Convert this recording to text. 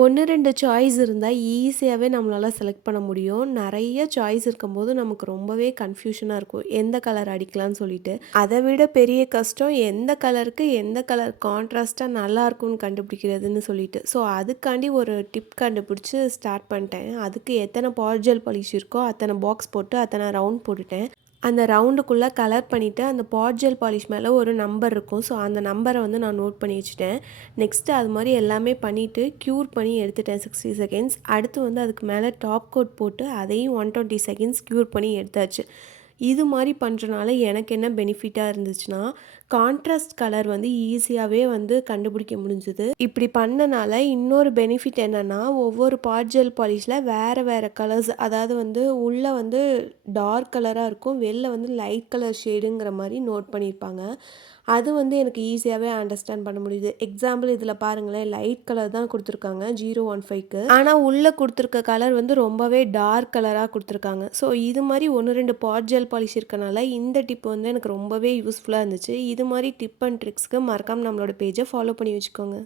1, 2 choice இருந்தா ஈஸியாவே நம்மளால select பண்ண முடியும். நெறைய சாய்ஸ் இருக்கும்போது நமக்கு ரொம்பவே கன்ஃப்யூஷனா இருக்கும். எந்த கலர் அடிக்கலான்னு சொல்லிட்டு. அத விட பெரிய கஷ்டம் எந்த கலருக்கு எந்த கலர் கான்ட்ராஸ்ட்டா நல்லாருக்கும்னு கண்டுபிடிக்கிறதுன்னு சொல்லிட்டு. ஸோ அதுக்காண்டி ஒரு டிப் கண்டுபிடிச்சு ஸ்டார்ட் பண்ணிட்டேன். அதுக்கு எத்தன பால் ஜெல் பாலிஷ் இருக்கோ அத்தன பாக்ஸ் போட்டு அத்தன ரவுண்ட் போட்டுட்டேன். அந்த ரவுண்டுக்குள்ள கலர் பண்ணிவிட்டு அந்த பாட் ஜெல் பாலிஷ் மேலே ஒரு நம்பர் இருக்கும். ஸோ அந்த நம்பரை வந்து நான் நோட் பண்ணி வச்சுட்டேன். நெக்ஸ்ட்டு அது மாதிரி எல்லாமே பண்ணிவிட்டு க்யூர் பண்ணி எடுத்துட்டேன் 60 செகண்ட்ஸ். அடுத்து வந்து அதுக்கு மேலே டாப் கோட் போட்டு அதையும் 120 செகண்ட்ஸ் க்யூர் பண்ணி எடுத்தாச்சு. இது மாதிரி பண்ணுறனால எனக்கு என்ன பெனிஃபிட்டாக இருந்துச்சுன்னா, கான்ட்ராஸ்ட் கலர் வந்து ஈஸியாகவே வந்து கண்டுபிடிக்க முடிஞ்சுது. இப்படி பண்ணனால இன்னொரு பெனிஃபிட் என்னென்னா, ஒவ்வொரு பாட் ஜெல் பாலிஷில் வேறு வேறு கலர்ஸ், அதாவது வந்து உள்ளே வந்து டார்க் கலராக இருக்கும், வெளில வந்து லைட் கலர் ஷேடுங்கிற மாதிரி நோட் பண்ணியிருப்பாங்க. அது வந்து எனக்கு ஈஸியாகவே அண்டர்ஸ்டாண்ட் பண்ண முடியுது. எக்ஸாம்பிள் இதில் பாருங்களேன், லைட் கலர் தான் கொடுத்துருக்காங்க 015க்கு. ஆனால் உள்ளே கொடுத்துருக்க கலர் வந்து ரொம்பவே டார்க் கலராக கொடுத்துருக்காங்க. ஸோ இது மாதிரி 1, 2 பாட் ஜெல் பாலிஷ் இருக்கனால இந்த டிப் வந்து எனக்கு ரொம்பவே யூஸ்ஃபுல்லாக இருந்துச்சு. இது மாதிரி டிப் அண்ட் ட்ரிக்ஸ்க்கு மறக்காமல் நம்மளோட பேஜை ஃபாலோ பண்ணி வச்சுக்கோங்க.